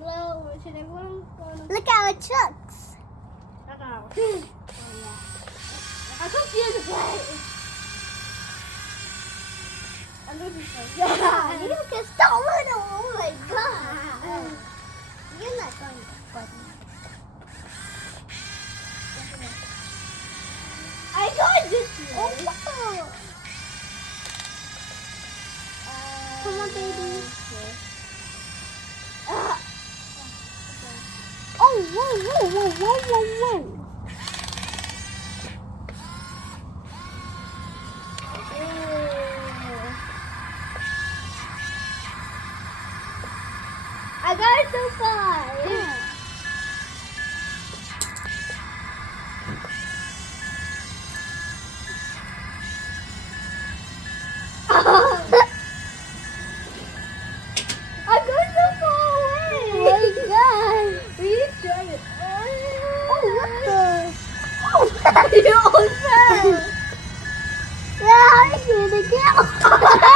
Hello to everyone. Look at our trucks. Look at our shoes. I'm confused to play. I'm looking for Yeah, you can stop it. Oh my god. You're not going to put me. I got this way. Oh, wow. Come on, baby. Oh, whoa, whoa, whoa, whoa, whoa, whoa. I got it so far. Yeah. I'm going so far away. Oh my god. We need to try it. Oh, what the? You almost fell. Yeah, I'm gonna go.